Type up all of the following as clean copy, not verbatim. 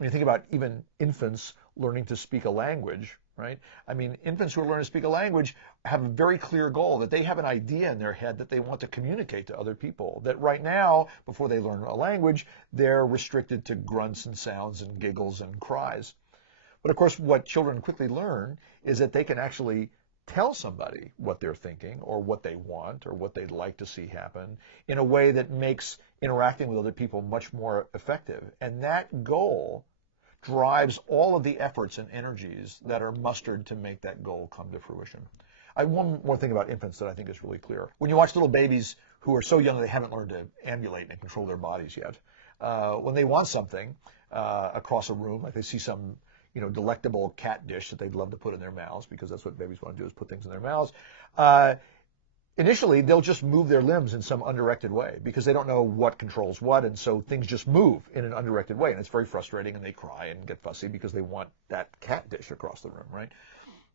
when you think about even infants learning to speak a language, right? I mean, infants who are learning to speak a language have a very clear goal, that they have an idea in their head that they want to communicate to other people. That right now, before they learn a language, they're restricted to grunts and sounds and giggles and cries. But of course, what children quickly learn is that they can actually tell somebody what they're thinking or what they want or what they'd like to see happen in a way that makes interacting with other people much more effective. And that goal drives all of the efforts and energies that are mustered to make that goal come to fruition. One more thing about infants that I think is really clear. When you watch little babies who are so young they haven't learned to ambulate and control their bodies yet, when they want something across a room, like they see some delectable cat dish that they'd love to put in their mouths, because that's what babies want to do, is put things in their mouths. Initially, they'll just move their limbs in some undirected way because they don't know what controls what, and so things just move in an undirected way, and it's very frustrating, and they cry and get fussy because they want that cat dish across the room, right?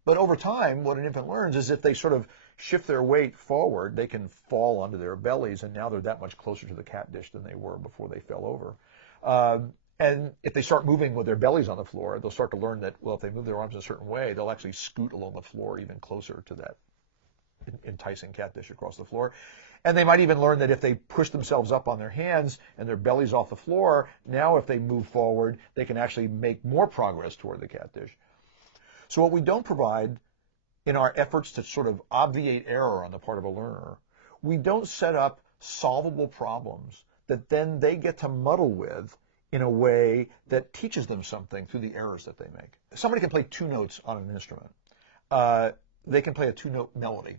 But over time, what an infant learns is if they sort of shift their weight forward, they can fall onto their bellies, and now they're that much closer to the cat dish than they were before they fell over. And if they start moving with their bellies on the floor, they'll start to learn that, well, if they move their arms in a certain way, they'll actually scoot along the floor even closer to that enticing cat dish across the floor. And they might even learn that if they push themselves up on their hands and their bellies off the floor, now if they move forward, they can actually make more progress toward the cat dish. So what we don't provide in our efforts to sort of obviate error on the part of a learner, we don't set up solvable problems that then they get to muddle with in a way that teaches them something through the errors that they make. Somebody can play two notes on an instrument. They can play a two-note melody.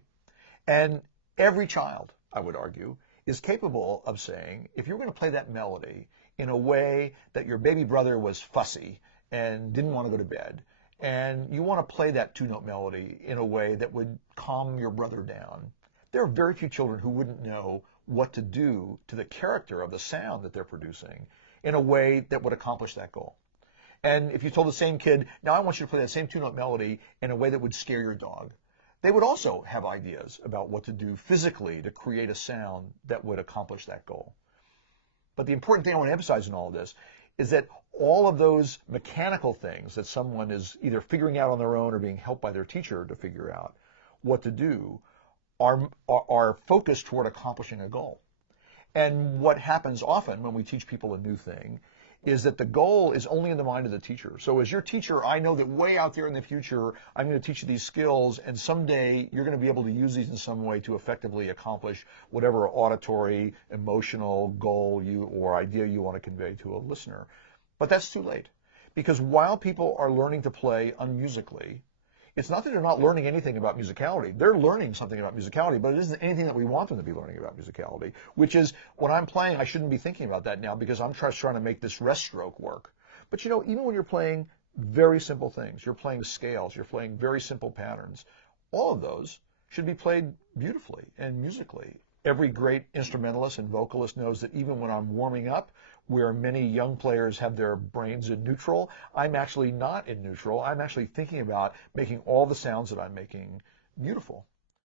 And every child, I would argue, is capable of saying, if you're going to play that melody in a way that your baby brother was fussy and didn't want to go to bed, and you want to play that two-note melody in a way that would calm your brother down, there are very few children who wouldn't know what to do to the character of the sound that they're producing in a way that would accomplish that goal. And if you told the same kid, now I want you to play that same two-note melody in a way that would scare your dog, they would also have ideas about what to do physically to create a sound that would accomplish that goal. But the important thing I want to emphasize in all of this is that all of those mechanical things that someone is either figuring out on their own or being helped by their teacher to figure out what to do are focused toward accomplishing a goal. And what happens often when we teach people a new thing is that the goal is only in the mind of the teacher. So as your teacher, I know that way out there in the future, I'm going to teach you these skills, and someday you're going to be able to use these in some way to effectively accomplish whatever auditory, emotional goal or idea you want to convey to a listener. But that's too late. Because while people are learning to play unmusically, it's not that they're not learning anything about musicality. They're learning something about musicality, but it isn't anything that we want them to be learning about musicality, which is when I'm playing, I shouldn't be thinking about that now because I'm just trying to make this rest stroke work. But even when you're playing very simple things, you're playing scales, you're playing very simple patterns, all of those should be played beautifully and musically. Every great instrumentalist and vocalist knows that even when I'm warming up, where many young players have their brains in neutral, I'm actually not in neutral. I'm actually thinking about making all the sounds that I'm making beautiful.